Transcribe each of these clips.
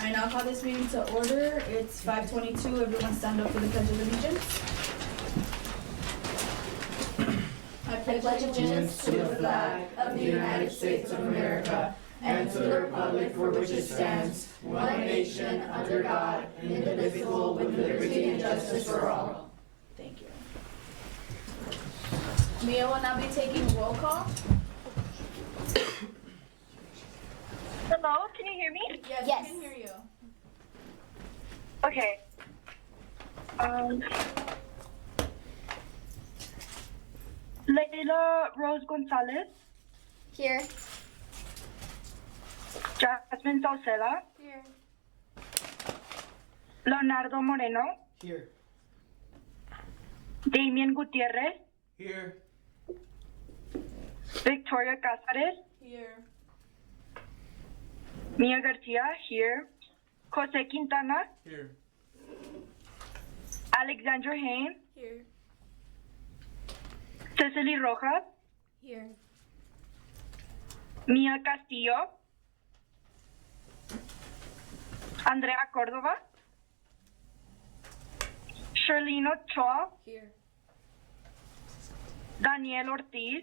I now call this meeting to order. It's 5:22. Everyone stand up for the Pledge of Allegiance. I pledge allegiance to the flag of the United States of America and to the republic for which it stands, one nation, under God, indivisible, with liberty and justice for all. Thank you. Mia will now be taking roll call. Hello, can you hear me? Yes, Yes. I can hear you. Okay. Leila Rose Gonzalez, Here. Jasmine Sauceda, Here. Leonardo Moreno, Here. Damien Gutierrez, Here. Victoria Cáceres, Here. Mia Garcia, here, Jose Quintana, Here. Alexandra Hain, Here. Cecily Rojas, Here. Mia Castillo, Andrea Córdoba, Charlene Ochoa, Here. Daniel Ortiz,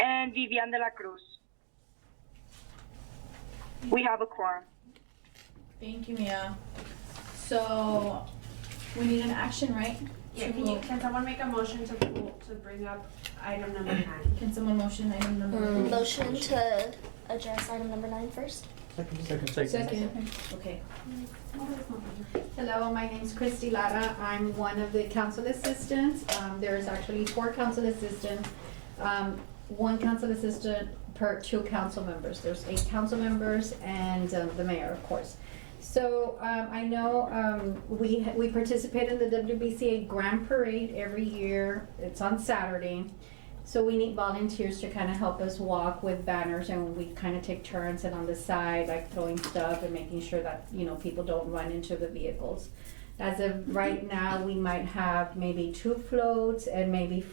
and Vivian de la Cruz. We have a quorum. Thank you, Mia. So, we need an action, right? Yeah, can someone make a motion to bring up item number 9? Can someone motion item number? Motion to address item number 9 first. Second. Okay. Hello, my name's Christy Lara. I'm one of the council assistants. There's actually 4 council assistants. 1 council assistant per 2 council members. There's 8 council members and the mayor, of course. So I know we participate in the WBCA Grand Parade every year. It's on Saturday. So we need volunteers to kind of help us walk with banners, and we kind of take turns and on the side, like throwing stuff and making sure that, you know, people don't run into the vehicles. As of right now, we might have maybe 2 floats and maybe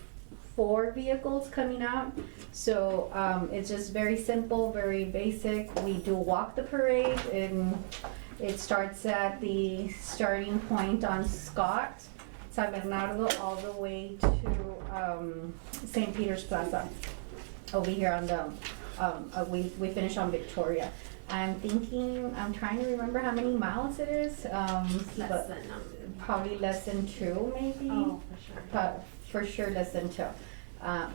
4 vehicles coming out. So it's just very simple, very basic. We do walk the parade, and it starts at the starting point on Scott, San Bernardo, all the way to St. Peter's Plaza. Over here on the, we finish on Victoria. I'm trying to remember how many miles it is. Less than probably less than 2, maybe. Oh, for sure. But for sure less than 2.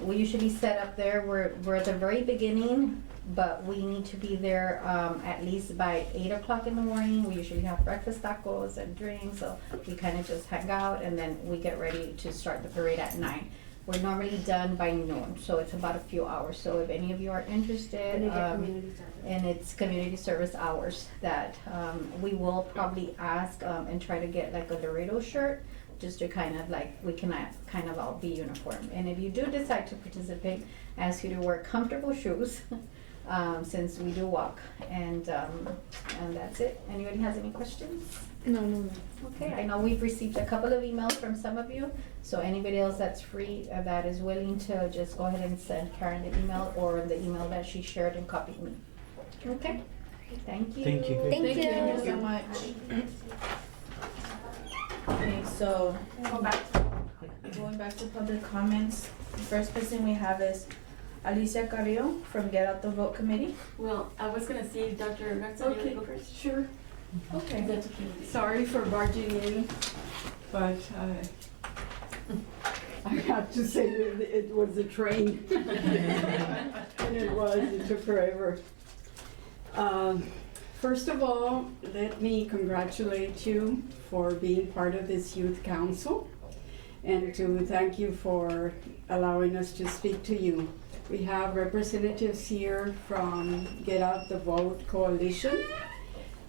We usually set up there, we're at the very beginning, but we need to be there at least by 8 o'clock in the morning. We usually have breakfast tacos and drinks, so we kind of just hang out, and then we get ready to start the parade at 9. We're normally done by noon, so it's about a few hours. So if any of you are interested, and it's community service hours that we will probably ask and try to get like a Laredo shirt, just to kind of like, we can kind of all be uniform. And if you do decide to participate, I ask you to wear comfortable shoes, since we do walk. And that's it. Anybody has any questions? No. Okay, I know we've received a couple of emails from some of you, so anybody else that's free, that is willing to just go ahead and send Karen the email or the email that she shared and copy me. Okay, thank you. Thank you. Thank you. Thank you so much. Okay, so going back to public comments, the first person we have is Alicia Carrillo from Get Out the Vote Committee. Well, I was gonna see Dr. Garza, you wanna go first? Sure. Okay. That's okay. Sorry for barging in, but I have to say that it was a train. And it took forever. First of all, let me congratulate you for being part of this youth council, and to thank you for allowing us to speak to you. We have representatives here from Get Out the Vote Coalition,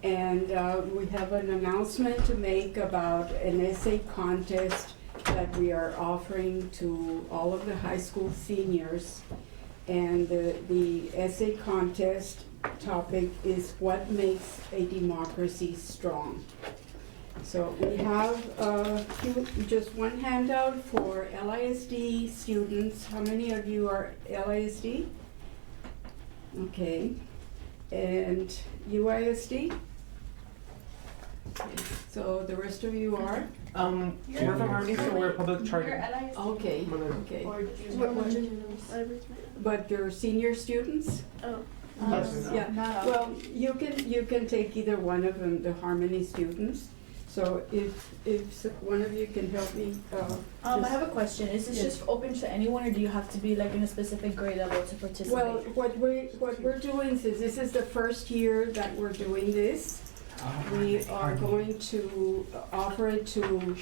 and we have an announcement to make about an essay contest that we are offering to all of the high school seniors. And the essay contest topic is what makes a democracy strong. So we have just one handout for LISD students. How many of you are LISD? Okay. and UISD. So the rest of you are? We're from Harmony, so we're public charter. Okay, okay. Or did you? But you're senior students? Yeah, Not all. well, you can take either one of them, the Harmony students. So if one of you can help me, I just- have a question. Is this Yes. just open to anyone, or do you have to be like in a specific grade level to participate? well, what we're doing is this is the first year that we're doing this. We are going to offer it to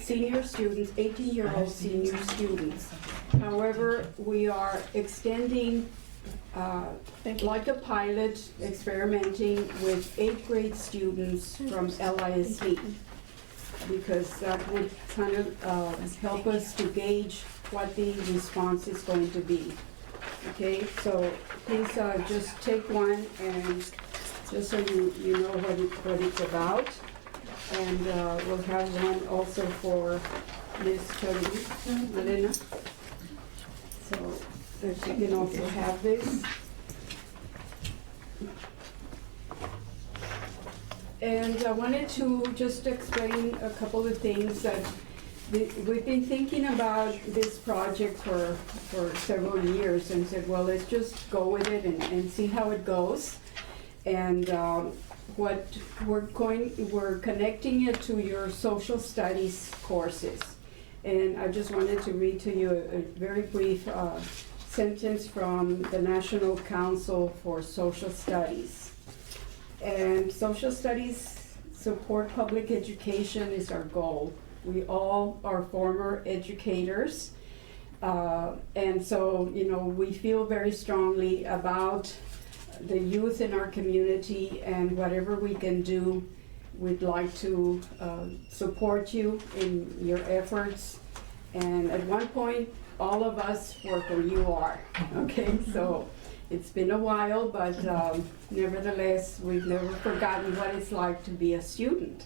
senior students, 18-year-old senior students. However, we are extending, like a pilot, experimenting with 8th grade students from LISD, because that would kind of help us to gauge what the response is going to be. Okay, so please just take one, and just so you know what it's about. And we'll have one also for Ms. Elena. So that she can also have this. And I wanted to just explain a couple of things that we've been thinking about this project for several years, and said, well, let's just go with it and see how it goes. And what we're connecting it to your social studies courses. And I just wanted to read to you a very brief sentence from the National Council for Social Studies. And social studies support public education is our goal. We all are former educators. And so, we feel very strongly about the youth in our community, and whatever we can do, we'd like to support you in your efforts. And at one point, all of us were where you are, okay? So it's been a while, but nevertheless, we've never forgotten what it's like to be a student.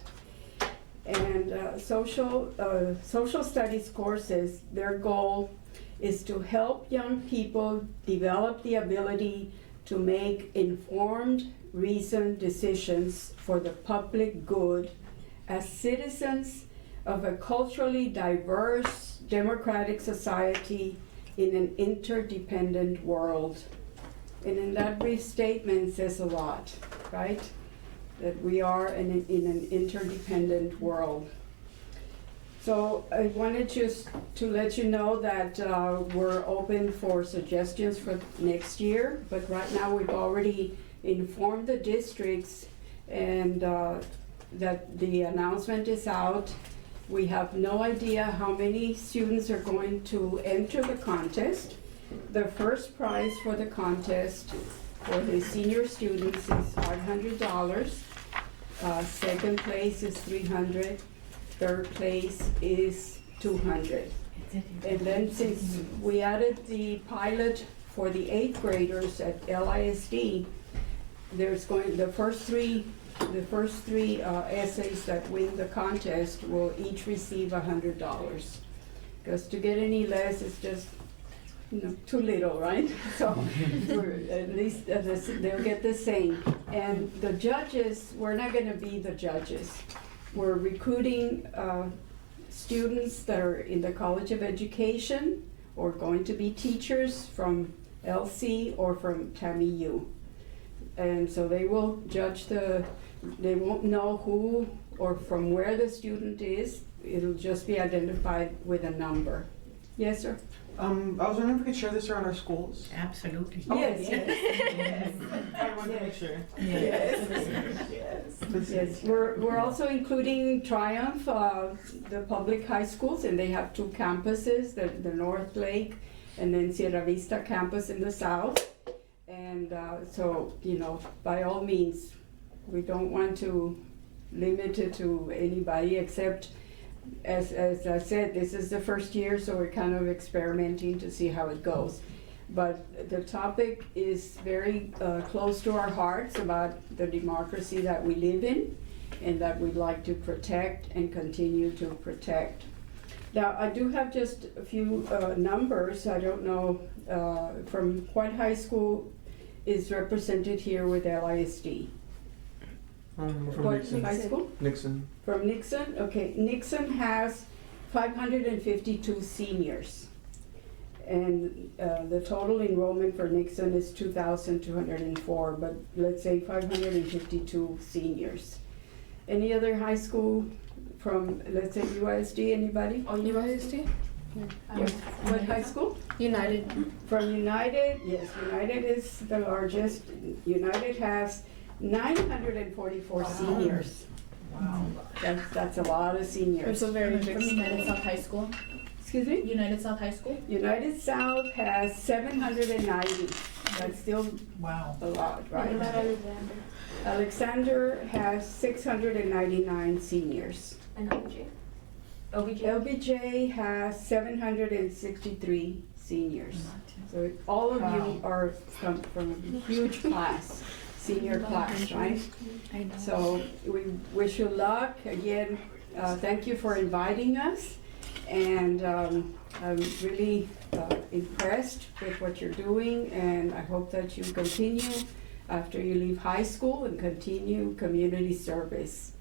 And social studies courses, their goal is to help young people develop the ability to make informed, reasoned decisions for the public good as citizens of a culturally diverse, democratic society in an interdependent world. And in that brief statement says a lot, right? That we are in an interdependent world. So I wanted just to let you know that we're open for suggestions for next year, but right now we've already informed the districts, and that the announcement is out. We have no idea how many students are going to enter the contest. The first prize for the contest for the senior students is $500. Second place is $300. Third place is $200. And then since we added the pilot for the 8th graders at LISD, there's the first three essays that win the contest will each receive $100. Because to get any less is just too little, right? So at least they'll get the same. And the judges, we're not going to be the judges. We're recruiting students that are in the College of Education or going to be teachers from LC or from TAMIU. And so they will judge they won't know who or from where the student is. It'll just be identified with a number. Yes, sir? I was wondering if we could share this around our schools. Absolutely. Yes. I wanted to make sure. Yes, we're also including Triumph, the public high schools, and they have 2 campuses, the North Lake and then Sierra Vista campus in the south. And so, by all means, we don't want to limit it to anybody except, as I said, this is the first year, so we're kind of experimenting to see how it goes. But the topic is very close to our hearts about the democracy that we live in and that we'd like to protect and continue to protect. Now, I do have just a few numbers. I don't know, from White High School, is represented here with LISD. From What Nixon. high school? Nixon. From Nixon? Okay, Nixon has 552 seniors. And the total enrollment for Nixon is 2,204, but let's say 552 seniors. Any other high school from, let's say, UISD, anybody? Oh, UISD? What high school? United. From United, yes, United is the largest. United has 944 seniors. Wow. That's a lot of seniors. It's a very big United school. South High School. Excuse me? United South High School. United South has 790. That's still Wow. a lot, What right? about Alexander? Alexander has 699 seniors. And OBJ? OBJ? LBJ has 763 seniors. So all of you are from a huge class, senior class, right? I know. So we wish you luck. Again, thank you for inviting us. And I'm really impressed with what you're doing, and I hope that you continue after you leave high school and continue community service,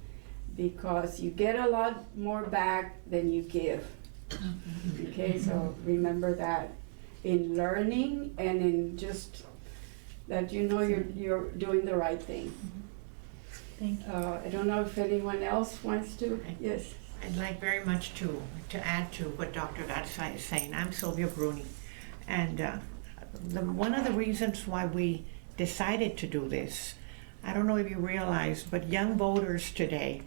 because you get a lot more back than you give. Okay, so remember that in learning and in just that you know you're doing the right thing. Thank you. I don't know if anyone else wants to, yes. I'd like very much to add to what Dr. Garza is saying. I'm Sylvia Bruni, and one of the reasons why we decided to do this, I don't know if you realize, but young voters today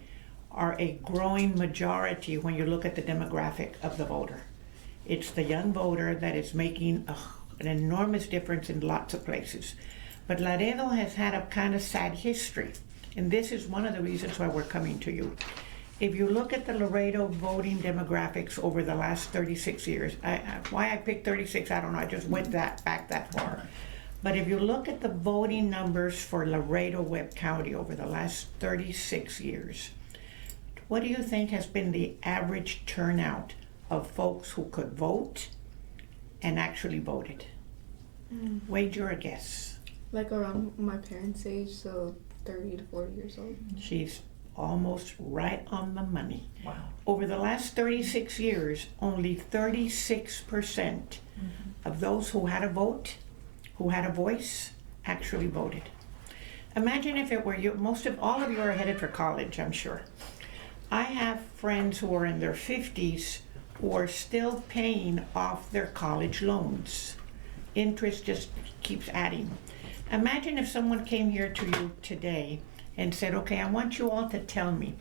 are a growing majority when you look at the demographic of the voter. It's the young voter that is making an enormous difference in lots of places. But Laredo has had a kind of sad history, and this is one of the reasons why we're coming to you. If you look at the Laredo voting demographics over the last 36 years, why I picked 36, I don't know, I just went back that far. But if you look at the voting numbers for Laredo Webb County over the last 36 years, what do you think has been the average turnout of folks who could vote and actually voted? Wager a guess. Like around my parents' age, so 30 to 40 years old. She's almost right on the money. Wow. Over the last 36 years, only 36% of those who had a vote, who had a voice, actually voted. Imagine if it were you. All of you are headed for college, I'm sure. I have friends who are in their 50s who are still paying off their college loans. Interest just keeps adding. Imagine if someone came here to you today and said, okay, I want you all to tell me,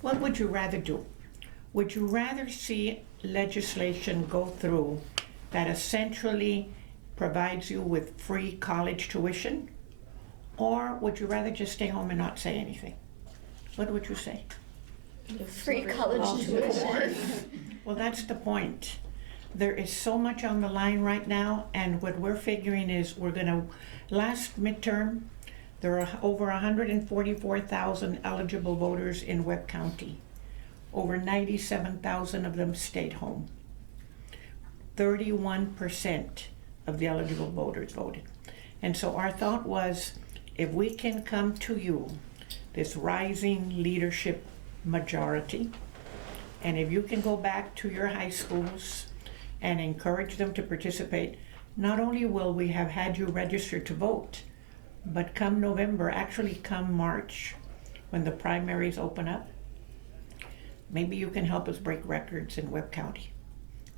what would you rather do? Would you rather see legislation go through that essentially provides you with free college tuition? Or would you rather just stay home and not say anything? What would you say? Free college tuition. Well, that's the point. There is so much on the line right now, and what we're figuring is last midterm, there are over 144,000 eligible voters in Webb County. Over 97,000 of them stayed home. 31% of the eligible voters voted. And so our thought was, if we can come to you, this rising leadership majority, and if you can go back to your high schools and encourage them to participate, not only will we have had you registered to vote, but come November, actually come March, when the primaries open up, maybe you can help us break records in Webb County.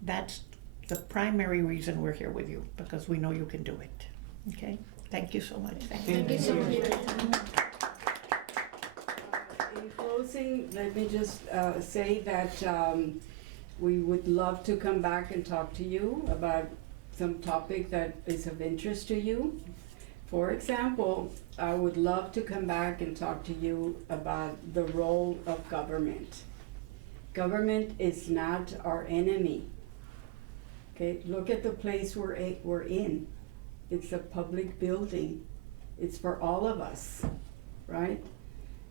That's the primary reason we're here with you, because we know you can do it. Okay? Thank you so much. Thank you so much. In closing, let me just say that we would love to come back and talk to you about some topic that is of interest to you. For example, I would love to come back and talk to you about the role of government. Government is not our enemy. Okay, look at the place we're in. It's a public building. It's for all of us, right?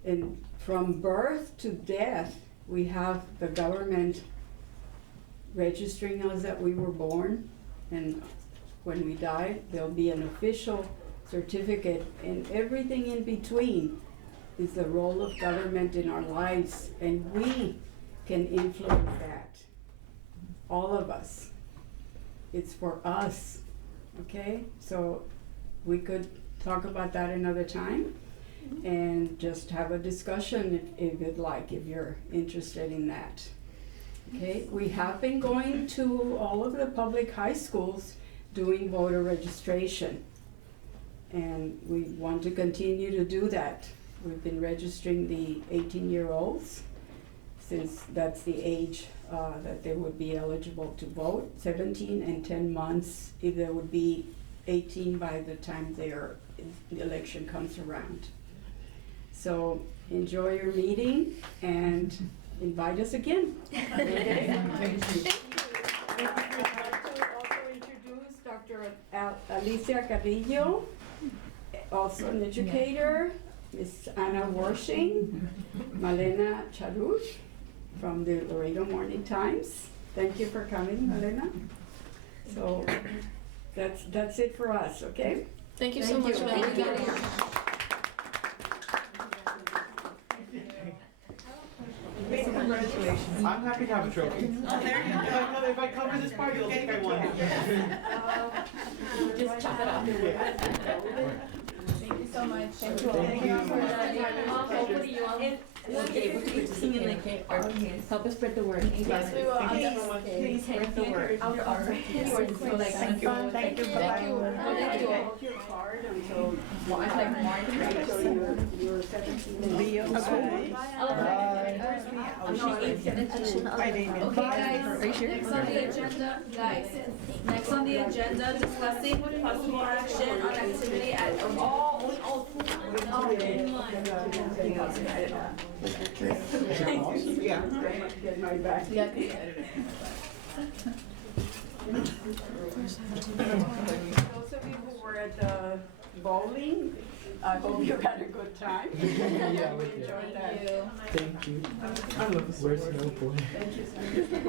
And from birth to death, we have the government registering us that we were born, and when we die, there'll be an official certificate, and everything in between is the role of government in our lives, and we can influence that. All of us. It's for us, okay? So we could talk about that another time and just have a discussion if you'd like, if you're interested in that. Okay, we have been going to all of the public high schools doing voter registration. And we want to continue to do that. We've been registering the 18-year-olds since that's the age that they would be eligible to vote, 17 and 10 months if they would be 18 by the time the election comes around. So enjoy your meeting and invite us again. Okay? Thank you. I'd like to also introduce Dr. Alicia Carrillo, also an educator, Ms. Anna Warshing, Malena Charush from the Laredo Morning Times. Thank you for coming, Malena. So that's it for us, okay? Thank you so much, Melanie. Congratulations. I'm happy to have a trophy. Oh, there you go. If I cover this part, you'll think I won. Just chop it off. Thank you so much. Thank you all. Thank you. Hopefully you all will be able to keep singing like it or help us spread the word. Yes, we will. Thank you so much. Please spread the word. Thank you. Thank you. Thank you. Hold your card until you're 17 and Leo. Bye, Damien. Okay, guys, next on the agenda, next on the agenda, discussing possible action on activity at, Yeah. get my back. Yeah. Those of you who were at the bowling, I hope you had a good time. Yeah, we did. Enjoyed that. Thank you. I love this. Where's no boy?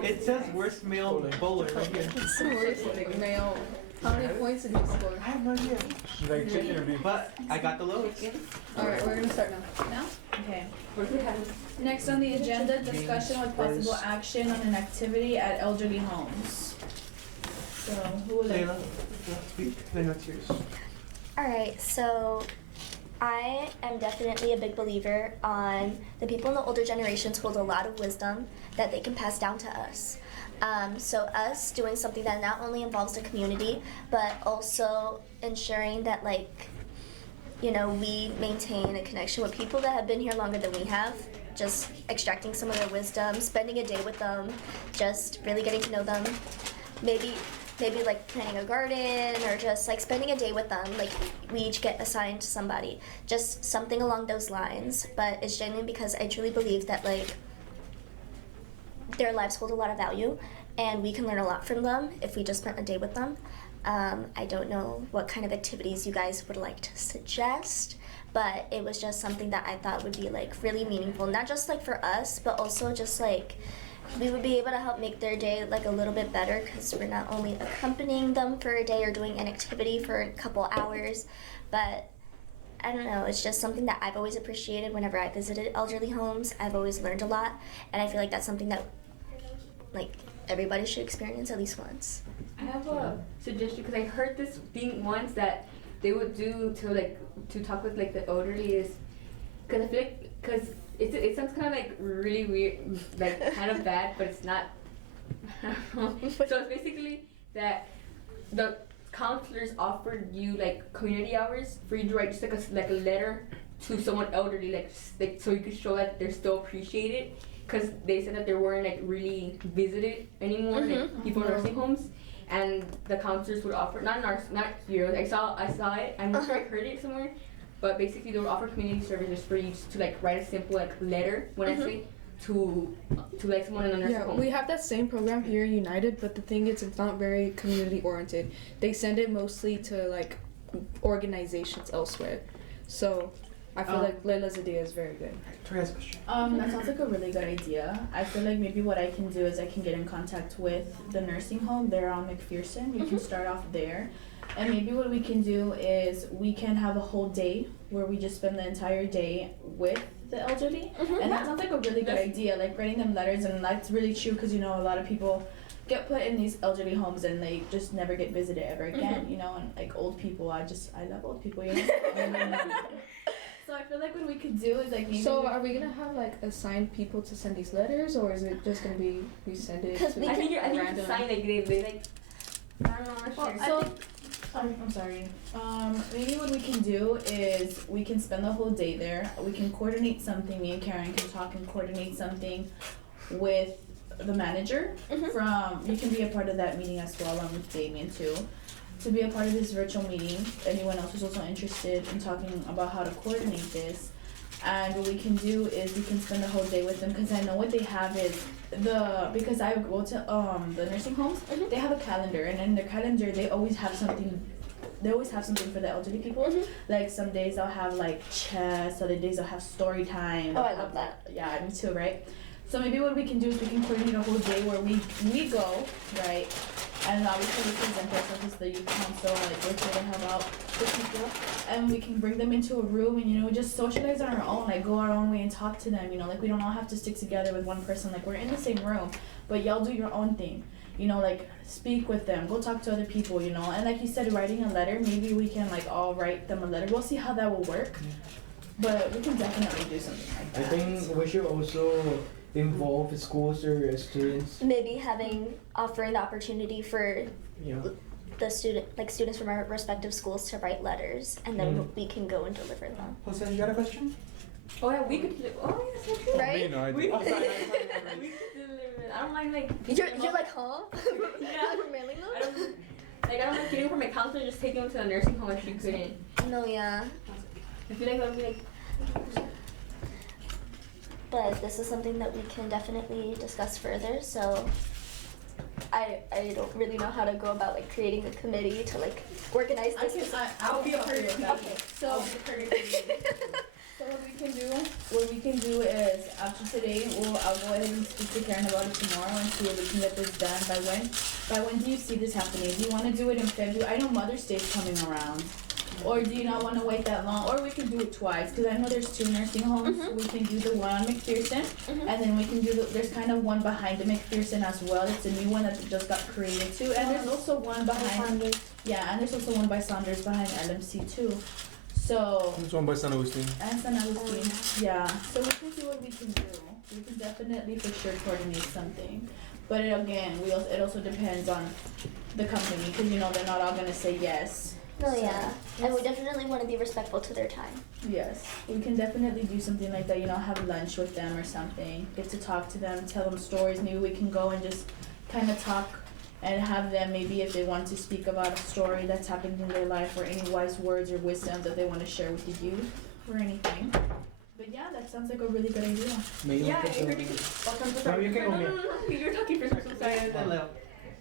It says worst male bowler right here. It's the worst male. How many points did you score? I have no idea. Should I check it or not? But I got the lowest. Alright, we're gonna start now. Now? Okay. Next on the agenda, discussion with possible action on an activity at elderly homes. So, who would like? Layla, speak. Layla, it's yours. Alright, so I am definitely a big believer on the people in the older generations hold a lot of wisdom that they can pass down to us. So us doing something that not only involves the community, but also ensuring that we maintain a connection with people that have been here longer than we have, just extracting some of their wisdom, spending a day with them, just really getting to know them. Maybe like planting a garden or just like spending a day with them, like we each get assigned to somebody, just something along those lines. But it's genuine because I truly believe that their lives hold a lot of value and we can learn a lot from them if we just spent a day with them. I don't know what kind of activities you guys would like to suggest, but it was just something that I thought would be really meaningful, not just for us, but also just we would be able to help make their day a little bit better because we're not only accompanying them for a day or doing an activity for a couple hours, but I don't know, it's just something that I've always appreciated whenever I visited elderly homes. I've always learned a lot, and I feel like that's something that everybody should experience at least once. I have a suggestion because I heard this being once that they would do to talk with the elderly is because I feel because it sounds kind of really weird, kind of bad, but it's not. So it's basically that the counselors offered you community hours for you to write just a letter to someone elderly, so you could show that they're still appreciated. Because they said that they weren't really visited anymore, people in nursing homes, and the counselors would offer not here. I saw it. I'm not sure I heard it somewhere, but basically they would offer community services for you to write a simple letter when I say to someone in a nursing home. We have that same program here at United, but the thing is, it's not very community oriented. They send it mostly to organizations elsewhere. So I feel like Layla's idea is very good. Victoria's question. That sounds like a really good idea. I feel like maybe what I can do is I can get in contact with the nursing home there on McPherson. You can start off there. And maybe what we can do is we can have a whole day where we just spend the entire day with the elderly. And that sounds like a really good idea, like writing them letters. And that's really true because, you know, a lot of people get put in these elderly homes and they just never get visited ever again, you know, and like old people, I love old people, you know. So I feel like what we could do is like maybe Are we gonna have like assigned people to send these letters, or is it just gonna be we send it to I think random? it's sign like they like. I don't know. I'm not sure. I'm sorry. Maybe what we can do is we can spend the whole day there. We can coordinate something. Me and Karen can talk and coordinate something with the manager. From you can be a part of that meeting as well, along with Damien too. To be a part of this virtual meeting, anyone else who's also interested in talking about how to coordinate this. And what we can do is we can spend the whole day with them because I know what they have is because I go to the nursing homes, they have a calendar, and in their calendar they always have something. They always have something for the elderly people. Like some days they'll have like chess, other days they'll have story time. Oh, I love that. Yeah, me too, right? So maybe what we can do is we can coordinate a whole day where we go, right? And obviously we present ourselves as the youth council, like we're here to help out the people. And we can bring them into a room and, you know, just socialize on our own, like go our own way and talk to them, you know, like we don't all have to stick together with one person, like we're in the same room, but y'all do your own thing. You know, like speak with them, go talk to other people, you know, and like you said, writing a letter, maybe we can like all write them a letter. We'll see how that will work, but we can definitely do something like that. I think we should also involve schools or students. Maybe offering the opportunity for Yeah. the students from our respective schools to write letters, and then we can go and deliver them. Jose, you got a question? Oh yeah, we could. Oh yeah, that's true. Right? No, I We did. could deliver. I don't mind like. You're like, huh? Yeah. From mailing I them? don't I don't like feeling for my counselor just taking them to a nursing home if she couldn't. No, yeah. I feel like that would be like. But this is something that we can definitely discuss further. So I don't really know how to go about like creating a committee to like organize this. I'll be a part of that. Okay. So what we can do is after today, I'll go ahead and speak to Karen about it tomorrow and see if we can get this done by when. By when do you see this happening? Do you want to do it in February? I know Mother's Day's coming around. Or do you not want to wait that long? Or we can do it twice, because I know there's 2 nursing homes. We can do the one on McPherson, and then we can do there's kind of one behind the McPherson as well. It's a new one that just got created too. And there's also one behind, and there's also one by Saunders behind LMC too. So, This one by San Agustin. and San Agustin, yeah. So we can see what we can do. We can definitely for sure coordinate something. But it also depends on the company, because you know they're not all gonna say yes. No, yeah. And we definitely want to be respectful to their time. Yes, we can definitely do something like that, you know, have lunch with them or something, get to talk to them, tell them stories. Maybe we can go and just kind of talk and have them, maybe if they want to speak about a story that's happened in their life or any wise words or wisdom that they want to share with the youth or anything. But yeah, that sounds like a really good idea. Maybe Yeah, we could, Maybe you can go here. You're talking first. I'm sorry. Me and then Leo.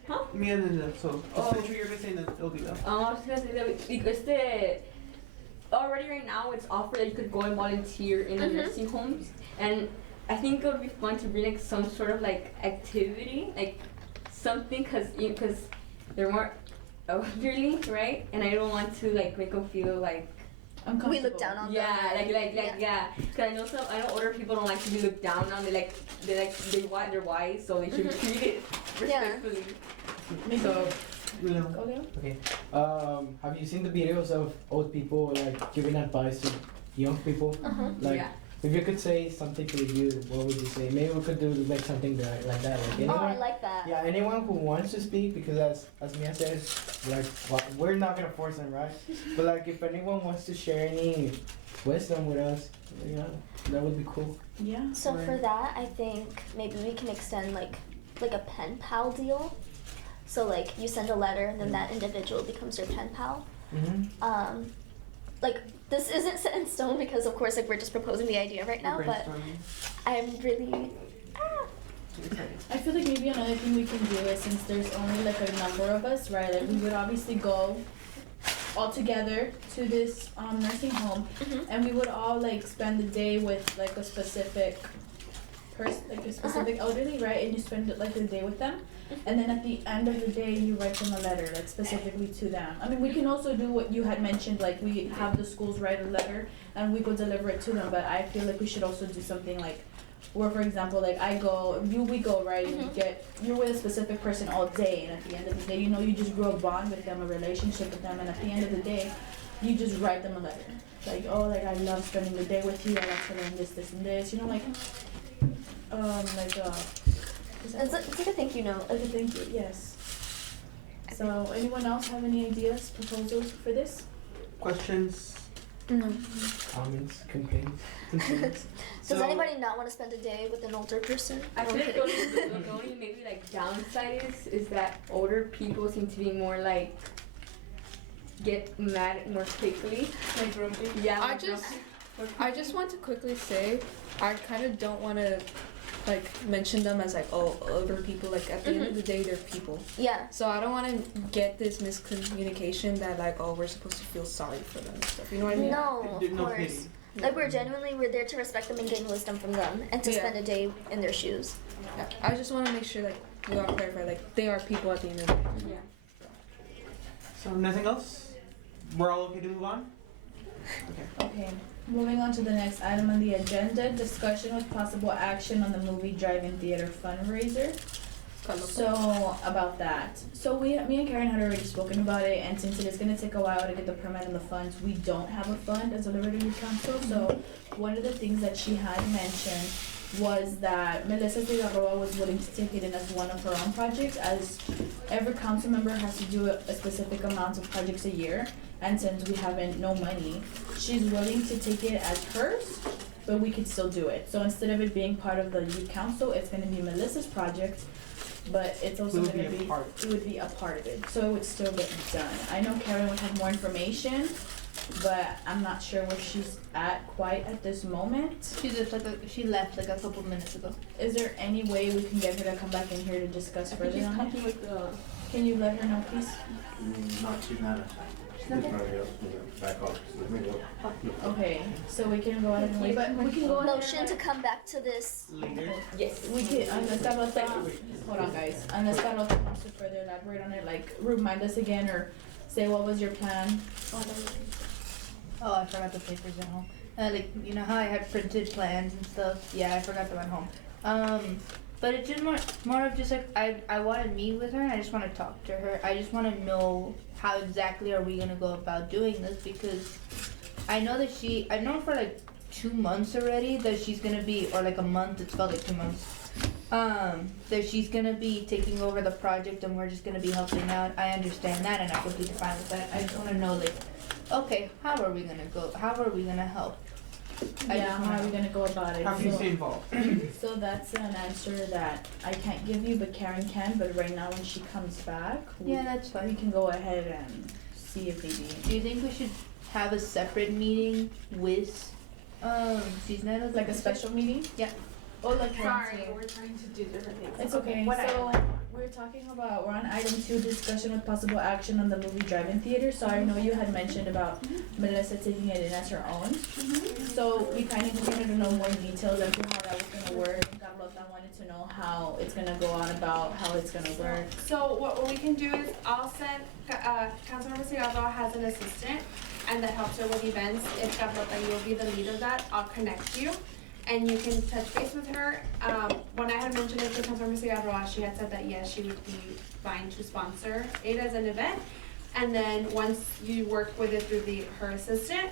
Huh? Me and then Leo. So Oh. just make sure you're gonna say that it'll be Leo. I was gonna say that already right now it's offered that you could go and volunteer in the nursing homes, and I think it would be fun to bring like some sort of like activity, like something, cause they're more elderly, right? And I don't want to like make them feel like We look down on them. yeah. Cause I know older people don't like to be looked down on. They're wise, so they should be treated respectfully. So, Leo. go there. Okay. Have you seen the videos of old people like giving advice to young people? Like, Yeah. if you could say something to you, what would you say? Maybe we could do like something like that. Like anyone, Oh, I like that. yeah, anyone who wants to speak, because as Mia says, like we're not gonna force them, right? But like if anyone wants to share any wisdom with us, yeah, that would be cool. Yeah. So for that, I think maybe we can extend like a pen pal deal. So like you send a letter and then that individual becomes your pen pal. Mm-hmm. Like this isn't set in stone because of course like we're just proposing the idea right now, but I'm really I feel like maybe another thing we can do is, since there's only like a number of us, right? Like we would obviously go all together to this nursing home, Mhm. and we would all like spend the day with like a specific person, like a specific elderly, right? And you spend like the day with them, and then at the end of the day, you write them a letter, like specifically to them. I mean, we can also do what you had mentioned, like we have the schools write a letter and we go deliver it to them. But I feel like we should also do something like, where for example, like we go, right? You're with a specific person all day, and at the end of the day, you know, you just grow a bond with them, a relationship with them, and at the end of the day, you just write them a letter. Like, oh, like I love spending the day with you. I love to learn this, this, and this. You know, like, It's like a thank you note. like a thank you. Yes. So, anyone else have any ideas, proposals for this? Questions? No. Comments, complaints, concerns. Does anybody not want to spend a day with an older person? I No, feel I'm like kidding. the only maybe like downside is that older people seem to be more like get mad more quickly. Like grumpy? Yeah. I just want to quickly say, I kind of don't want to like mention them as like, oh, older people. Like at the end of the day, they're people. Yeah. So I don't want to get this miscommunication that like, oh, we're supposed to feel sorry for them and stuff. You know what I mean? No, of No course. pity. Like we're there to respect them and gain wisdom from them, and to Yeah. spend a day in their shoes. Yeah, I just want to make sure like we all clarify like they are people at the end of the day. Yeah. So nothing else? We're all okay to move on? Okay. Moving on to the next item on the agenda, discussion with possible action on the movie drive-in theater fundraiser. So about that. So me and Karen had already spoken about it, and since it is gonna take a while to get the permit and the funds, we don't have a fund as a Laredo Youth Council. So one of the things that she had mentioned was that Melissa Figueroa was willing to take it in as one of her own projects, as every council member has to do a specific amount of projects a year, and since we haven't no money, she's willing to take it as hers, but we could still do it. So instead of it being part of the youth council, it's gonna be Melissa's project, but it's also Will gonna be a be, part. it would be a part of it, so it would still get done. I know Karen would have more information, but I'm not sure where she's at quite at this moment. She left like a couple minutes ago. Is there any way we can get her to come back in here to discuss further on it? With the Can you let her know, please? She's not. She's probably else in the back office. Let me go. Okay, so we can go ahead and wait, but we can go ahead. Motion to come back to this. Later. yes. We can, unless Carlota, hold on guys, unless Carlota wants to further elaborate on it, like remind us again or say what was your plan? Oh, I forgot the papers at home. Like, you know how I had printed plans and stuff? Yeah, I forgot them at home. But it's just more of just like, I want to meet with her and I just want to talk to her. I just want to know how exactly are we going to go about doing this, because I know that I've known for like 2 months already that she's going to be, or like a month, it's felt like 2 months. That she's going to be taking over the project and we're just going to be helping out. I understand that and I'm completely fine with that. I just want to know like, okay, how are we going to go? How are we going to help? Yeah, how are we gonna go about it? How can you stay involved? So that's an answer that I can't give you, but Karen can, but right now when she comes back, Yeah, that's fine. we can go ahead and see if maybe. Do you think we should have a separate meeting with Cisneros? Like a special meeting? Yeah. Oh, like Karen said. we're trying to do different things. It's okay, so we're on item 2, discussion with possible action on the movie drive-in theater. So I know you had mentioned about Melissa taking it in as her own. So we kind of just wanted to know more details as to how that was gonna work. Carlota wanted to know how it's gonna go on, about how it's gonna work. So what we can do is I'll send, Councilmember Segarra has an assistant and that helps her with events. If Carlota, you'll be the lead of that, I'll connect you and you can touch base with her. When I had mentioned it to Councilmember Segarra, she had said that yes, she would be fine to sponsor it as an event. And then once you work with it through her assistant,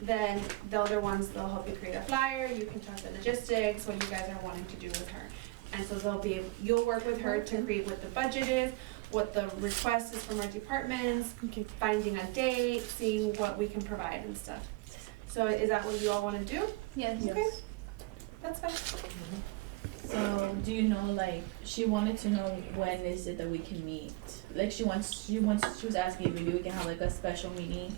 then the other ones, they'll help you create a flyer, you can talk the logistics, what you guys are wanting to do with her. And so you'll work with her to create what the budget is, what the request is from our departments, finding a date, seeing what we can provide and stuff. So is that what you all wanna do? Yes. Okay, that's fine. So do you know, like, she wanted to know when is it that we can meet? Like she was asking if maybe we can have like a special meeting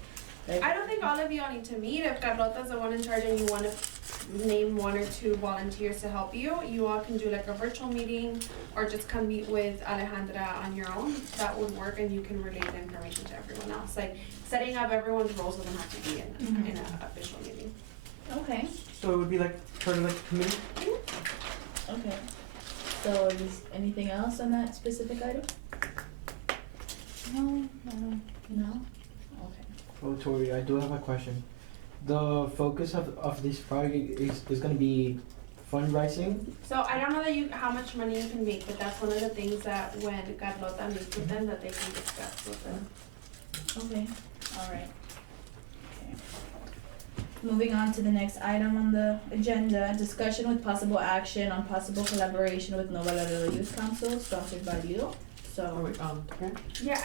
Like, I don't think all of you all need to meet. If Carlota's the one in charge and you want to name 1 or 2 volunteers to help you, you all can do like a virtual meeting or just come meet with Alejandra on your own. That would work, and you can relay the information to everyone else. Like setting up everyone's roles doesn't have to be in an official meeting. Okay. So it would be like part of like a committee? okay. So is anything else on that specific item? No. No? Okay. Oh, Tori, I do have a question. The focus of this project is gonna be fundraising. So I don't know that how much money you can make, but that's one of the things that when Carlota meets with them, that they can discuss with them. Okay, alright. Okay. Moving on to the next item on the agenda, discussion with possible action on possible collaboration with Nova Laredo Youth Council, sponsored by Leo. Oh So, wait, okay. Yeah,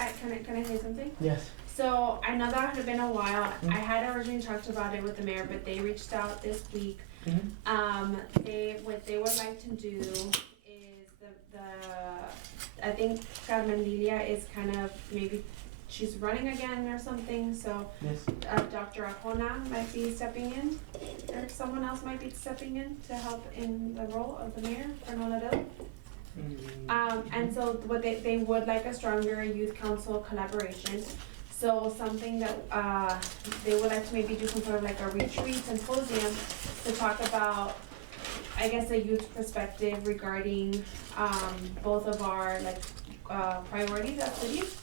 can I say something? Yes. So I know that had been a while. I had originally talked about it with the mayor, but they reached out this week. What they would like to do is I think Carmen Lilia is kind of maybe she's running again or something. So Yes. Dr. Arjona might be stepping in, or someone else might be stepping in to help in the role of the mayor for Laredo. And so what they would like a stronger youth council collaboration. So something that they would like to maybe do some sort of like a retreat symposium to talk about, I guess, a youth perspective regarding both of our like priorities as cities.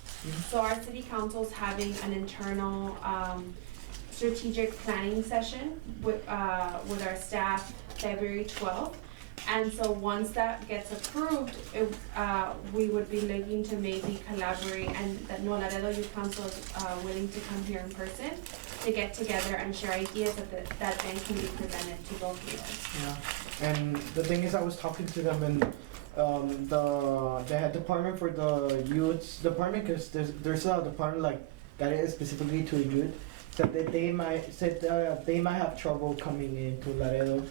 So our city council's having an internal strategic planning session with our staff February 12th. And so once that gets approved, we would be looking to maybe collaborate, and that No Laredo Youth Council is willing to come here in person to get together and share ideas that then can be presented to both leaders. Yeah. And the thing is, I was talking to them, and the head department for the youth department, because there's a department like that is specifically to youth. Said that they might have trouble coming into Laredo,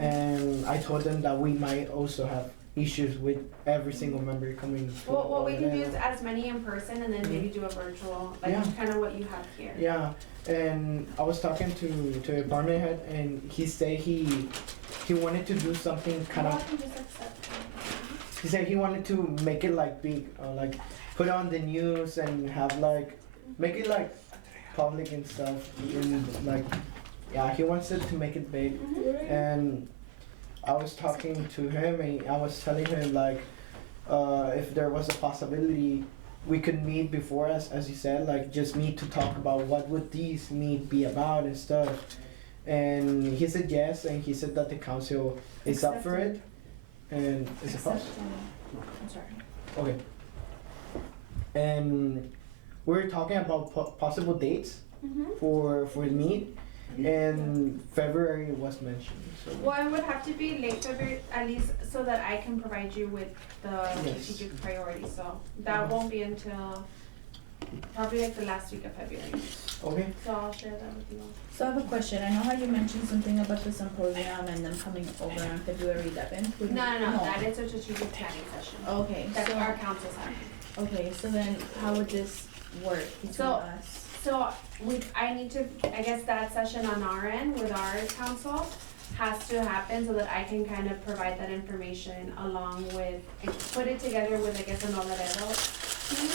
and I told them that we might also have issues with every single member coming. Well, what we can do is as many in person and then maybe do a virtual, like kind of what you have here. Yeah, and I was talking to the department head, and he said he wanted to do something kind of. He said he wanted to make it like big, like put it on the news and have like make it like public and stuff, and like he wants it to make it big. And I was talking to him, and I was telling him like if there was a possibility we could meet before, as you said, like just meet to talk about what would these meet be about and stuff. And he said yes, and he said that the council is up for it. And is it possible? I'm sorry. Okay. And we're talking about possible dates for the meet, and February was mentioned. So. Well, it would have to be late February, at least, so that I can provide you with the strategic priorities. So that won't be until probably like the last week of February. Okay. So I'll share that with you all. So I have a question. I know how you mentioned something about the symposium and them coming over on February 11th. No. That is a strategic planning session. Okay. That so, our council's having. Okay, so then how would this work between us? So I need to, I guess that session on our end with our council has to happen so that I can kind of provide that information along with, and put it together with, I guess, an Laredo team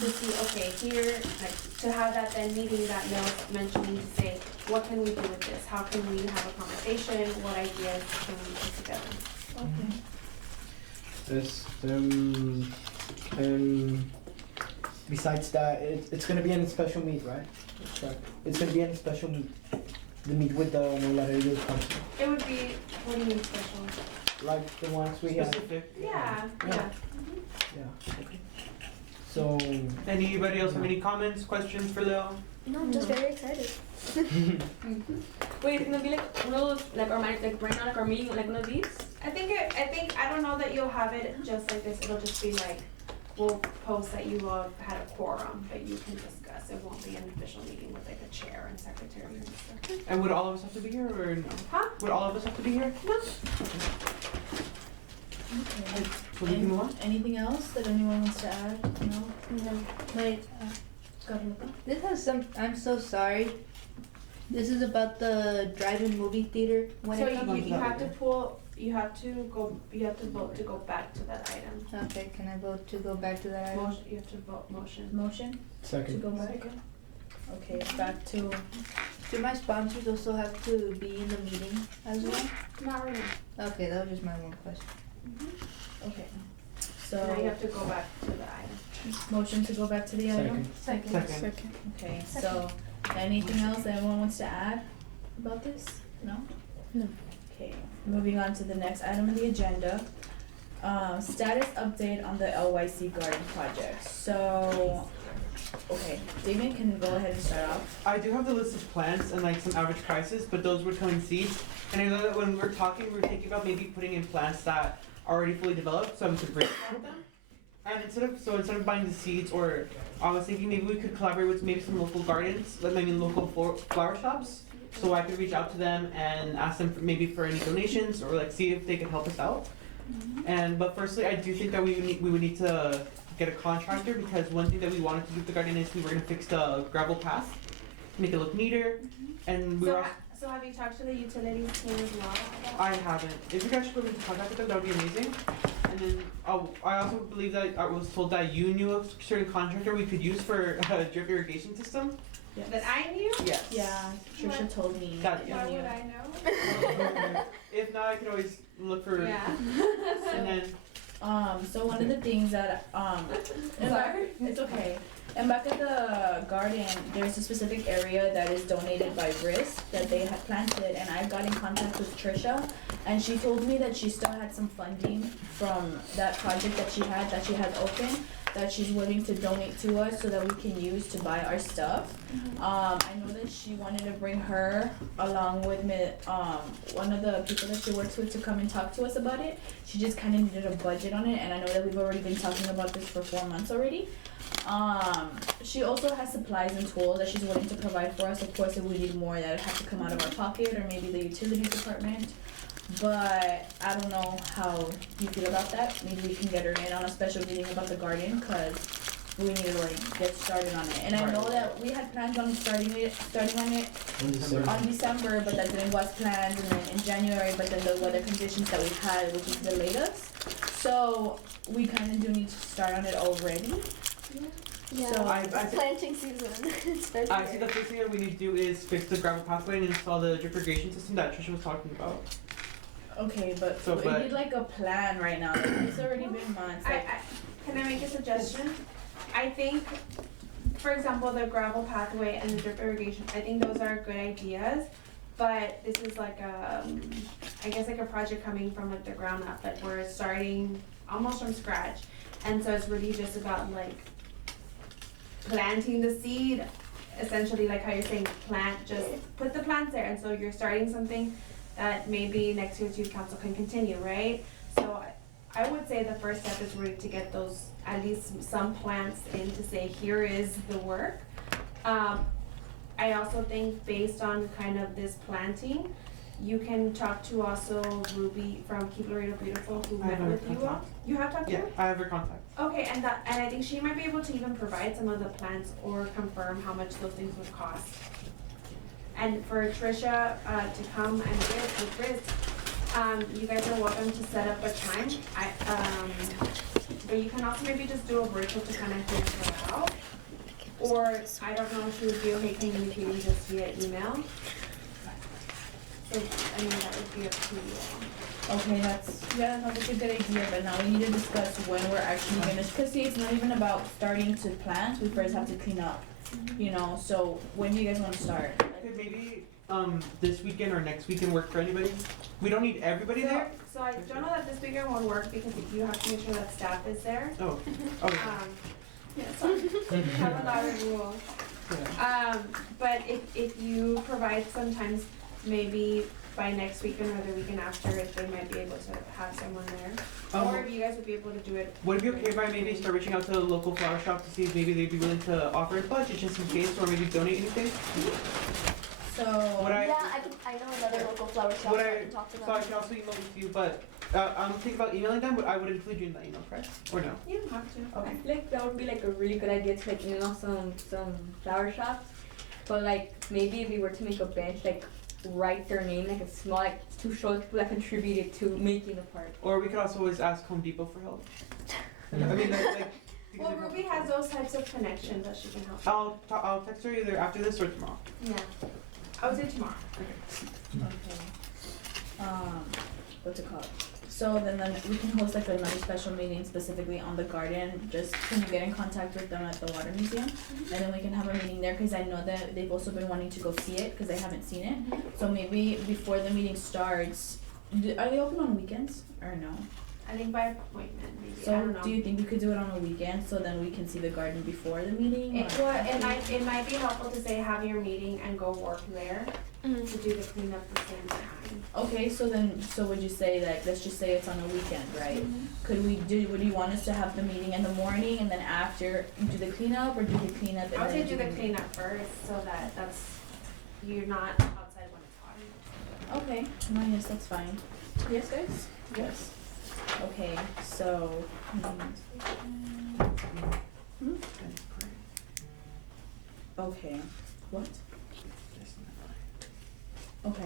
to see, okay, here, like, to have that then meeting that Leo's mentioning to say, what can we do with this? How can we have a conversation? What ideas can we put together? Okay. Yes, besides that, it's gonna be in a special meet, right? It's gonna be in a special meet. The meet with the Laredo Council. It would be, what do you mean special? Like the ones we have. Specific. Yeah. Yeah. Okay. So. Anybody else have any comments, questions for Leo? No, I'm just very excited. Wait, it's gonna be like one of those, like our like right now, like our meeting, like one of these. I don't know that you'll have it just like this. It'll just be like, we'll post that you all had a quorum, but you can discuss. It won't be an official meeting with like a chair and secretary and stuff. And would all of us have to be here, or no? Huh? Would all of us have to be here? No. Okay. So we can move on? Anything else that anyone wants to add? No? Wait, Carlota? This has some. I'm so sorry. This is about the drive-in movie theater. When So it comes. you have to pull, you have to vote to go back to that item. Okay, can I vote to go back to that item? Motion, you have to vote motion. Motion to Second. go back? Okay, back to, Do my sponsors also have to be in the meeting as well? Not really. Okay, that was just my one question. okay. Now you So, have to go back to the item. motion to go back to the item? Second. Second. Okay, so, anything else that anyone wants to add about this? No? No. Okay, moving on to the next item on the agenda. Status update on the LYC garden project. So, okay, Damien can go ahead and start off. I do have the list of plants and like some average prices, but those would come in seeds. And I know that when we were talking, we were thinking about maybe putting in plants that are already fully developed, so we could break them. And instead of buying the seeds, or I was thinking maybe we could collaborate with maybe some local gardens, like maybe local flower shops. So I could reach out to them and ask them for any donations, or like see if they could help us out. But firstly, I do think that we would need to get a contractor, because one thing that we wanted to do with the garden is we were gonna fix the gravel path, make it look neater, and we were. So have you talked to the utilities team as well about I haven't. If you guys should go into contact with them, that would be amazing. And then I also believe that I was told that you knew a certain contractor we could use for a drip irrigation system. that I knew? Yes. Yeah, Trisha told me. That- you Why knew. would I know? If not, I could always look for. Yeah. And then So one of the things that, and back, it's okay. And back at the garden, there's a specific area that is donated by Risk that they had planted, and I got in contact with Trisha, and she told me that she still had some funding from that project that she had open, that she's willing to donate to us so that we can use to buy our stuff. I know that she wanted to bring her along with me, one of the people that she works with, to come and talk to us about it. She just kind of needed a budget on it, and I know that we've already been talking about this for 4 months already. She also has supplies and tools that she's willing to provide for us. Of course, if we need more, that would have to come out of our pocket, or maybe the utilities department. But I don't know how you feel about that. Maybe we can get her in on a special meeting about the garden, cause we need to like get started on it. And I know that we had plans on starting on it on December, but that didn't go as planned, and then in January, but then the weather conditions that we had, which is delayed us. So we kind of do need to start on it already. Yeah, So I it's planting season. It's very I see the first thing that we need to do is fix the gravel pathway and install the drip irrigation system that Trisha was talking about. Okay, but So, we but- need like a plan right now. Like, it's already been months. Like, Can I make a suggestion? I think, for example, the gravel pathway and the drip irrigation, I think those are good ideas. But this is like I guess like a project coming from like the ground up, like we're starting almost from scratch. And so it's really just about like planting the seed, essentially like how you're saying just put the plants there. And so you're starting something that maybe next year's youth council can continue, right? So I would say the first step is really to get those, at least some plants in to say, here is the work. I also think based on kind of this planting, you can talk to also Ruby from Keep Laredo Beautiful, who I met have her with you all. contact. You have talked to Yeah, her? I have her contact. Okay, and I think she might be able to even provide some of the plants or confirm how much those things would cost. And for Trisha to come and with Riz, you guys are welcome to set up a time. But you can also maybe just do a virtual to kind of hear her out. Or I don't know if you would be okay communicating just via email. So I mean that would be up to you. okay, that's a good idea. But now we need to discuss when we're actually gonna. Cause see, it's not even about starting to plant. We first have to clean up. You know. So when do you guys want to start? Could maybe this weekend or next weekend work for anybody? We don't need everybody there. So I don't know that this weekend won't work because you have to make sure that staff is there. Oh, okay. Yeah, so you have a lot of rules. Yeah. But if you provide sometimes, maybe by next weekend or the weekend after, if they might be able to have someone there. Or if you guys would be able to do it. Would it be okay if I maybe start reaching out to the local flower shop to see if maybe they'd be willing to offer a budget just in case, or maybe donate anything? So Would I? Yeah, I know another local flower shop. Would So I I? can talk to them. So I can also email with you, but I'm thinking about emailing them, but I would include you in the email, correct? Or no? You don't have to. I feel like that would be like a really good idea to like email some flower shops, but like maybe if we were to make a bench, like write their name like a small, like to show the people that contributed to making the park. Or we could also always ask Home Depot for help. I mean, like Well, Ruby has those types of connections that she can help. I'll text her either after this or tomorrow. Yeah. I would say tomorrow. Okay. What's it called? So then we can host like another special meeting specifically on the garden. Just can you get in contact with them at the water museum, and then we can have a meeting there because I know that they've also been wanting to go see it because they haven't seen it. So maybe before the meeting starts, are they open on weekends or no? I think by appointment, maybe. I So don't know. do you think we could do it on a weekend so then we can see the garden before the meeting? It, or well, after? it might be helpful to say have your meeting and go work there to do the cleanup at the same time. Okay, so would you say like let's just say it's on a weekend, right? Would you want us to have the meeting in the morning and then after do the cleanup, or do the cleanup and I would say then do the meeting? cleanup first so that you're not outside when it's hot. Okay, no, yes, that's fine. Yes, guys? Yes. Okay, so. Okay, what? Okay,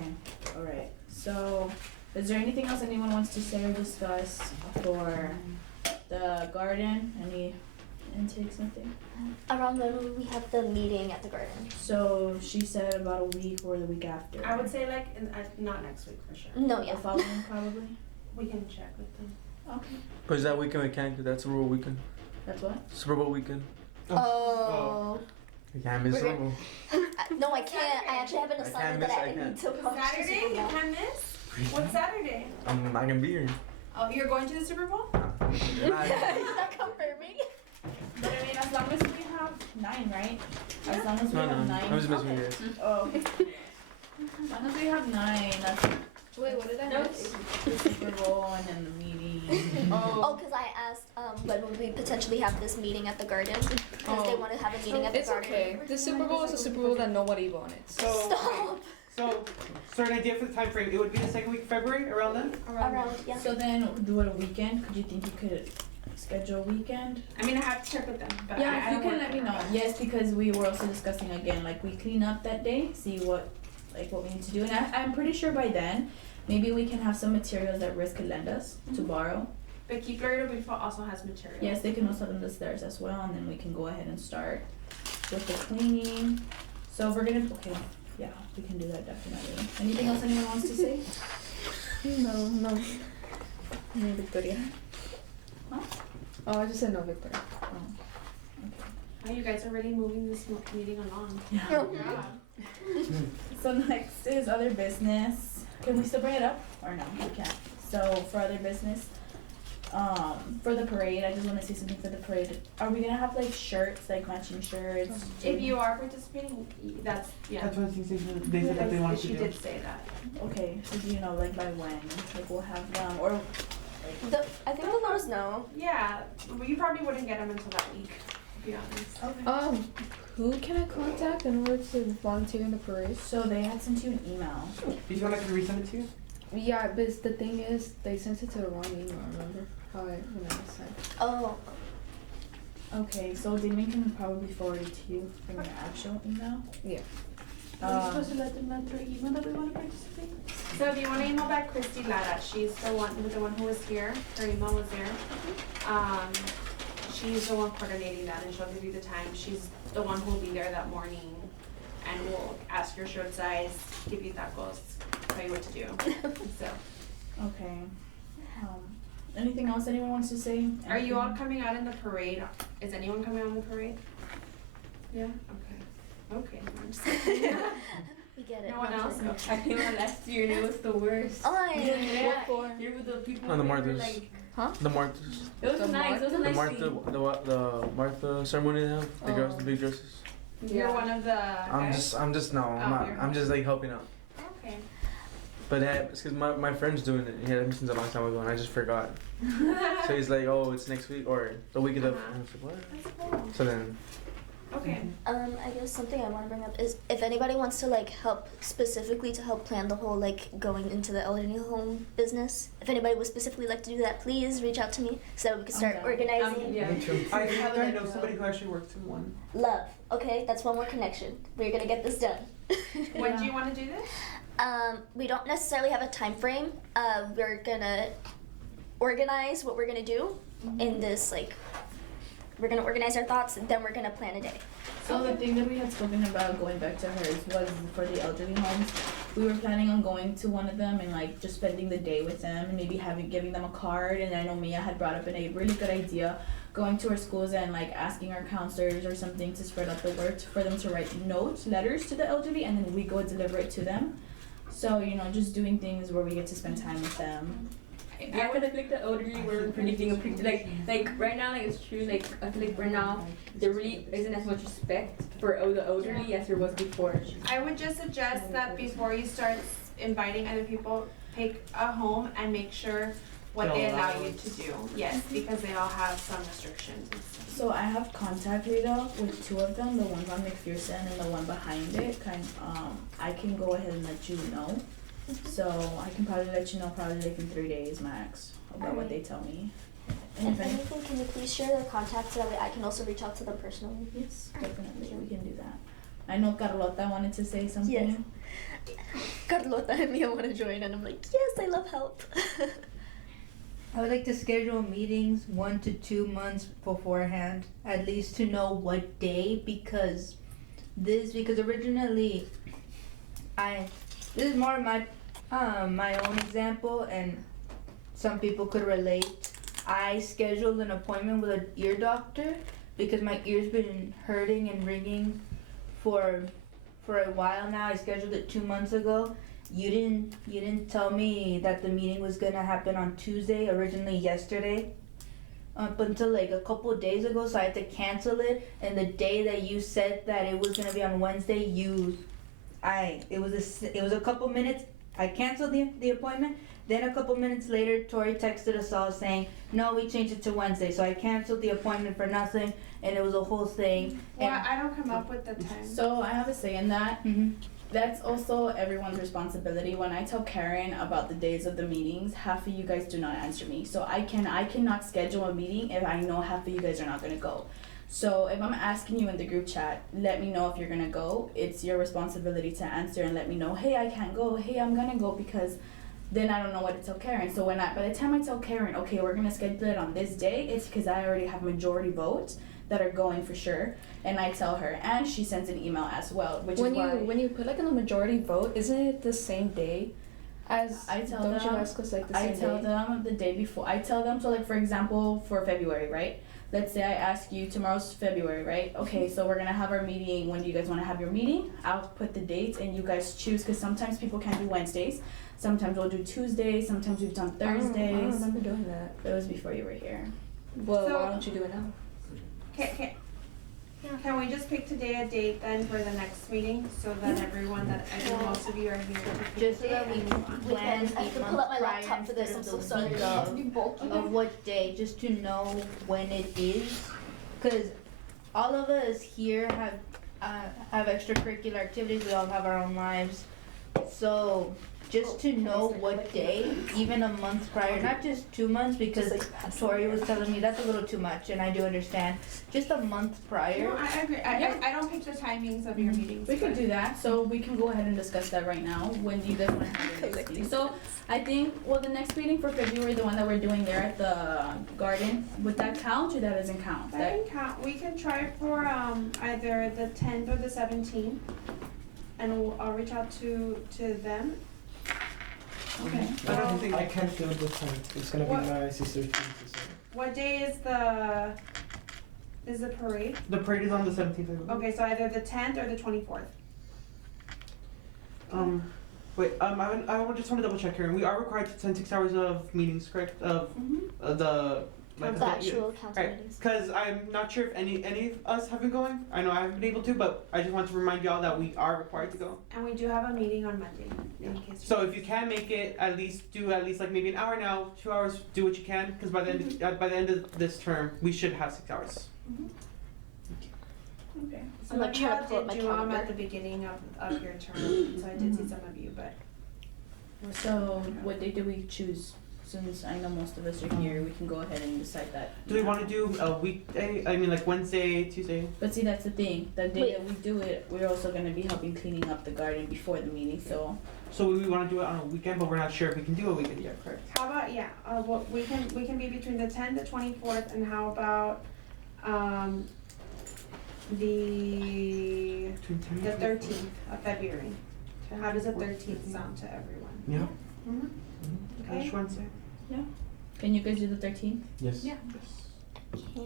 alright. So, is there anything else anyone wants to say or discuss for the garden? Any intakes, nothing? Around when will we have the meeting at the garden? So, she said about a week or the week after. I would say like not next week for sure. No, yeah. The following, probably? We can check with them. Okay. But is that weekend we can't do that Super Bowl weekend? That's what? Super Bowl weekend. Oh. We can't miss We're Super Bowl. No, I can't. I actually have an I can't assignment miss- that I I can't. need to watch. the Saturday? Super You Bowl. can't miss? What's Saturday? I'm not gonna be here. Oh, you're going to the Super Bowl? He's not confirming. But I mean, as long as we have 9, right? As long as we No, have no, 9. I'm just messing okay. with you guys. Oh, okay. As long as we have 9, that's Wait, what did I miss? the Super Bowl and then the meeting. Oh, because I asked when would we potentially have this meeting at the garden? Because they want to have a meeting at the It's garden. okay. The Super Bowl is a Super Bowl that nobody wanted. Stop. So an idea for the time frame. It would be the second week of February, around then. Around, yeah. So then, do it a weekend? Could you think you could schedule a weekend? I mean, I have to check with them. But Yeah, I if you don't can work let me there. know. Yes, because we were also discussing again, like we clean up that day, see what we need to do. And I'm pretty sure by then, maybe we can have some materials that Riz could lend us to borrow. But Keep Laredo Beautiful also has material. Yes, they can also lend us theirs as well, and then we can go ahead and start with the cleaning. So we're gonna, okay, yeah, we can do that definitely. Anything else anyone wants to say? No. No, Victoria. Huh? Oh, I just said no, Victoria. Oh, you guys are really moving this meeting along. Yeah. So next is other business. Can we still bring it up or no? We can't. So for other business, for the parade, I just want to say something for the parade. Are we gonna have like shirts, like matching shirts? If you are participating, that's That's one of the things they said that they wanted to She do. did say that. Okay, so do you know like by when? Like we'll have them or I think they'll let us know. Yeah, well, you probably wouldn't get them until that week, to be honest. okay. Who can I contact in order to volunteer in the parade? So they had sent you an email. Do you want I can resend it to you? Yeah, but the thing is, they sent it to the wrong email. Remember when I sent? Oh. Okay, so Damien can probably forward it to you from your actual email. Yeah. Are we supposed to let them know through email that we want to participate? So if you want to email back Christy Lara, she's the one who was here. Her email was there. She's the one coordinating that, and she'll give you the time. She's the one who will be there that morning, and will ask your shirt size, give you tacos, tell you what to do. So, Okay. Anything else anyone wants to say? are you all Anything? coming out in the parade? Is anyone coming out in the parade? Yeah. Okay. Okay. I'm just kidding. We get it. No one else? I came out last year and it was the worst. Oh, Yeah, here with the people. Oh, the who were Marthas. like- The Marthas. It was nice. It was a The nice Martha, scene. the Martha ceremony they have. The girls, the big dresses. You're one of the guys? I'm just no. I'm not. you're I'm just like helping out. Okay. But it's because my friend's doing it. He had me since a long time ago, and I just forgot. So he's like, "Oh, it's next week or the week of the." Uh-huh. I was like, "What?" That's cool. So then, Okay. I guess something I want to bring up is if anybody wants to like help specifically to help plan the whole like going into the elderly home business. If anybody would specifically like to do that, please reach out to me so that we can start down. organizing. Yeah. Me too. I think I know somebody who actually works in one. Love. Okay, that's one more connection. We're gonna get this done. When do you want to do this? We don't necessarily have a time frame. We're gonna organize what we're gonna do in this like. We're gonna organize our thoughts and then we're gonna plan a day. So the thing that we had spoken about going back to hers was for the elderly homes. We were planning on going to one of them and like just spending the day with them and maybe giving them a card. And I know Mia had brought up a really good idea, going to our schools and like asking our counselors or something to spread out the word for them to write letters to the elderly, and then we go and deliver it to them. So just doing things where we get to spend time with them. I feel like the elderly were really being appreciated. Like right now, like it's true. Like I feel like right now there really isn't as much respect for the elderly as there was before. I would just suggest that before you start inviting other people, pick a home and make sure what they allow you to do. Yes, because they all have some restrictions and stuff. So I have contact Laredo with two of them, the ones on McPherson and the one behind it. I can go ahead and let you know. So I can probably let you know like in 3 days max about what they tell me. And If anything, can you please share their contacts so that way I can also reach out to them personally? yes, definitely we can do that. I know Carlota wanted to say something. Yes. Carlota and Mia want to join, and I'm like, yes, I love help. I would like to schedule meetings 1 to 2 months beforehand, at least to know what day, because originally this is more of my own example, and some people could relate. I scheduled an appointment with an ear doctor because my ear's been hurting and ringing for a while now. I scheduled it 2 months ago. You didn't tell me that the meeting was gonna happen on Tuesday, originally yesterday, up until like a couple of days ago, so I had to cancel it. And the day that you said that it was gonna be on Wednesday, it was a couple minutes. I canceled the appointment. Then a couple minutes later, Tori texted us all saying, "No, we changed it to Wednesday." So I canceled the appointment for nothing, and it was a whole thing. Well, I don't come up with the time. So I have a say in that. Mm-hmm. That's also everyone's responsibility. When I tell Karen about the days of the meetings, half of you guys do not answer me. So I cannot schedule a meeting if I know half of you guys are not gonna go. So if I'm asking you in the group chat, let me know if you're gonna go. It's your responsibility to answer and let me know, hey, I can't go, hey, I'm gonna go, because then I don't know what to tell Karen. So by the time I tell Karen, okay, we're gonna schedule it on this day, it's because I already have majority votes that are going for sure. And I tell her, and she sends an email as well, which is why when you put like in a majority vote, isn't it the same day as I tell don't them, you ask us like the I same tell day? them the day before. I tell them, so like for example, for February, right? Let's say I ask you, tomorrow's February, right? Okay, so we're gonna have our meeting. When do you guys wanna have your meeting? I'll put the dates and you guys choose, because sometimes people can't do Wednesdays. Sometimes we'll do Tuesdays, sometimes we've done Thursdays. I don't remember doing that. That was before you were here. Well, So- why don't you do it now? Can we just pick today a date then for the next meeting, so that everyone, that I think most of you are here to pick Just so a date that we and can move on. We plan can- I 8 have to pull months up my prior laptop for this, instead I'm of so the sorry. week of what day, just to know when it is, because all of us here have extracurricular activities. We all have our own lives, so just to know what day, even a month prior, not just 2 months, because Tori was telling me that's a little too much, and I do understand. Just a month prior. No, I agree. I don't pick the timings of your meetings. We could but- do that, so we can go ahead and discuss that right now. When do you guys want to have your next meeting? So I think, well, the next meeting for February, the one that we're doing there at the garden, would that count or that doesn't count? That can count. We can try for either the 10th or the 17th, and I'll reach out to them. Okay. I don't think I can't do it this time. It's gonna What? be my sister's 20th. What day is the parade? The parade is on the 17th, I believe. Okay, so either the 10th or the 24th. Wait, I just want to double check here. We are required to attend 6 hours of meetings, correct? Of the like The actual council right. meetings. Because I'm not sure if any of us have been going. I know I haven't been able to, but I just want to remind y'all that we are required to go. And we do have a meeting on Monday, in case. So if you can make it, at least like maybe an hour now, 2 hours. Do what you can, because by the end of this term, we should have 6 hours. Okay. Some I'm of you trying all to pull up did my do them calendar. at the beginning of your term, so I did see some of you, but. So what day do we choose? Since I know most of us are here, we can go ahead and decide that. Do we want to do a weekday? I mean, like Wednesday, Tuesday? But see, that's the thing. The day Wait. that we do it, we're also gonna be helping cleaning up the garden before the meeting. So So we want to do it on a weekend, but we're not sure if we can do a weekend yet, correct? How about, well, we can be between the 10th, the 24th, and how about, the Between 10 and 13th of February? So how does the 13th sound to everyone? Yeah. Mm-hmm. Okay. Which Wednesday? can you guys do the 13th? Yes. Yeah.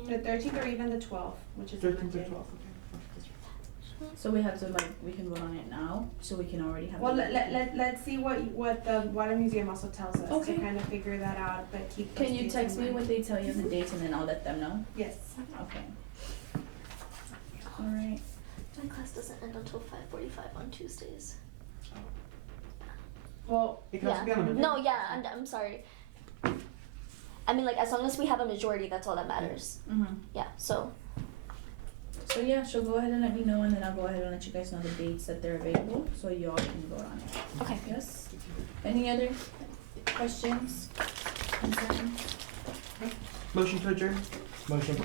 The 13th or even the 12th, which is a 13th or Monday. 12th, okay. So we have to we can vote on it now, so we can already have. Well, the let's see what the Water Museum also tells us Okay. to kind of figure that out, but keep those Can you dates text in me mind. what they tell you the dates and then I'll let them know? Yes. Okay. All right. My class doesn't end until 5:45 on Tuesdays. Well, It can also be on a Monday. No, yeah, I'm sorry. I mean, like, as long as we have a majority, that's all that matters. Mm-hmm. Yeah, so. So yeah, she'll go ahead and let me know, and then I'll go ahead and let you guys know the dates that they're available, so you all can vote on it. Okay. Yes. Any other questions? Concerns? Motion to adjourn? Motion.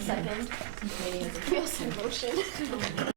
Second. This meeting is adjourned. Yes, motion.